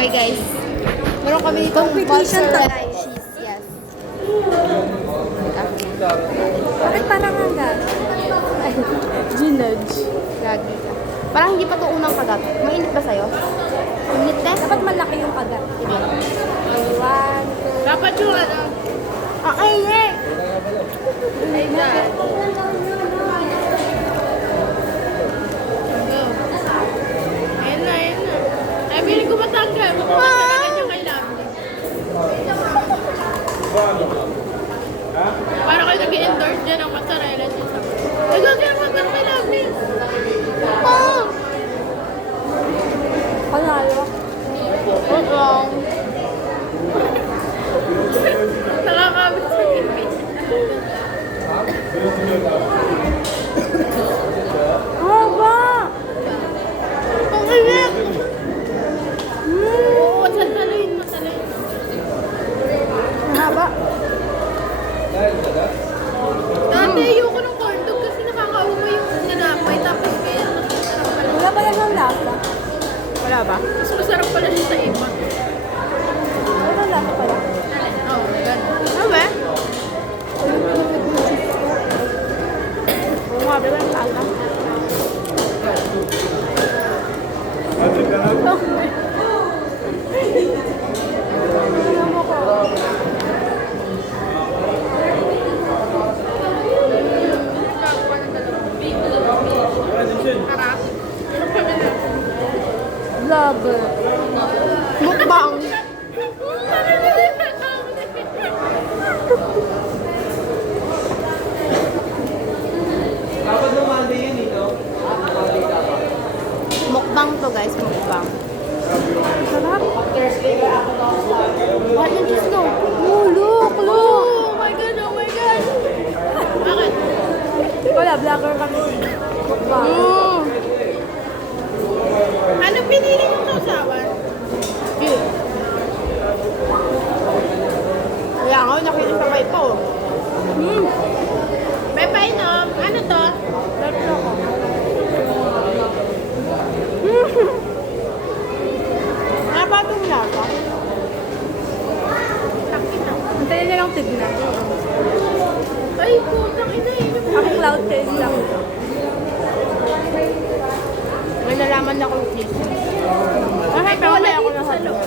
Okay guys. Meron kami dito Competition to, guys. cheese. Yes. Bakit parang hanggang? Ginage. Lagi ka. Parang hindi pa to unang kagat. Mainit ba sa'yo? Mainit na? Dapat malaki yung kagat. Diba? One, two. Dapat yung ano. Ay, eh! Ay, dad. Ayun na, ayun na. Ay, bilhin ko matanggal. Matanggal yung kailangan. Para kayo nag-endorse dyan ang mozzarella cheese. Ay, gagawin mo ang kailangan. Oh! Panalo. Oo. Nakakabit sa TV. Haba! Ang init! Oo, sandalin mo. Haba. Dati ayoko ng corn dog kasi nakakaumo yung nanapay tapos kaya masarap pala. Wala pa lang lasa. Wala ba? Mas masarap pala siya sa iba. Wala lasa pala. Oo, ganun. Ano ba? Oo nga, ba yung lasa? Vlogger. Mukbang. Dapat lumandi yan dito. Mukbang to guys, mukbang. Sarap. Bakit yung cheese no? Oh, look, look. Oh my god, oh my god. Bakit? Wala, vlogger kami. Mukbang. Ano pinili yung sausawan? Yun. Kaya nga, nakinisabay po. Pepe, inom. Ano to? Tatlo ko. Ano ba itong lasa? Antayin niya lang tignan. Ay, putang ina eh. Ako cloud chase lang. May nalaman na akong cheese. Ay, pero may ako na sa loob.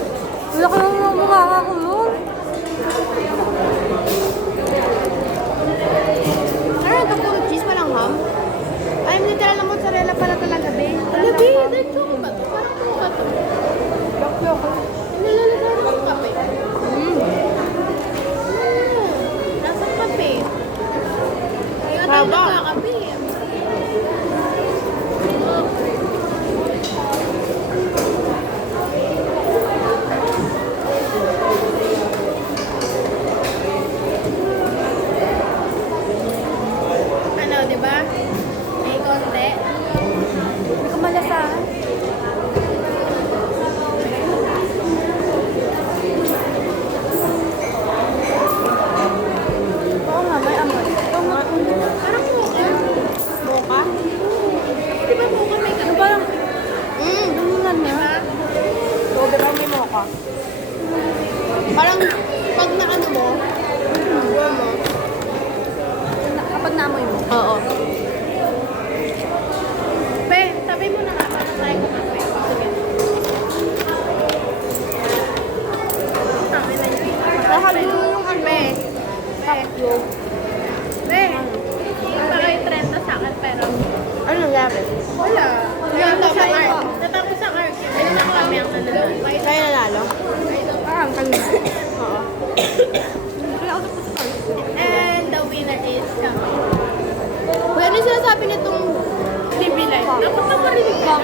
Wala ka lang mukha ko yun. Ano ito? Puro cheese, walang ham? Ay, literal na mozzarella pala talaga, be. Labi, dito ko ba ito? Parang mukha to. Bakyo ko. Nilalagay ng kape. Nasa kape. Kaya tayo Haba. nagkakape. Ano, di ba? May konti. Hindi ko malasahan. Oo nga, may amoy. Oo nga. Parang mocha. Mocha? Di ba mocha may Ano kape? parang, Dumungan niya. oo, di ba may mocha? Parang pag naano mo, buwan mo. Kapag naamoy mo. Oo. Pe, tabi mo na nga para tayo kumape. Sige. Tangin na yun. Nakahalo yung kape. Pe. Yung pa kayo 30 sa akin pero... Ano nangyari? Wala. Natapos sa car. Ano na kami ang nanalo? Kayo nanalo? Ah, ang kanina. Oo. Wala ako tapos sa And the winner is kami. Kuya, ano yung sinasabi nitong TV Live? Dapat na marinig ka.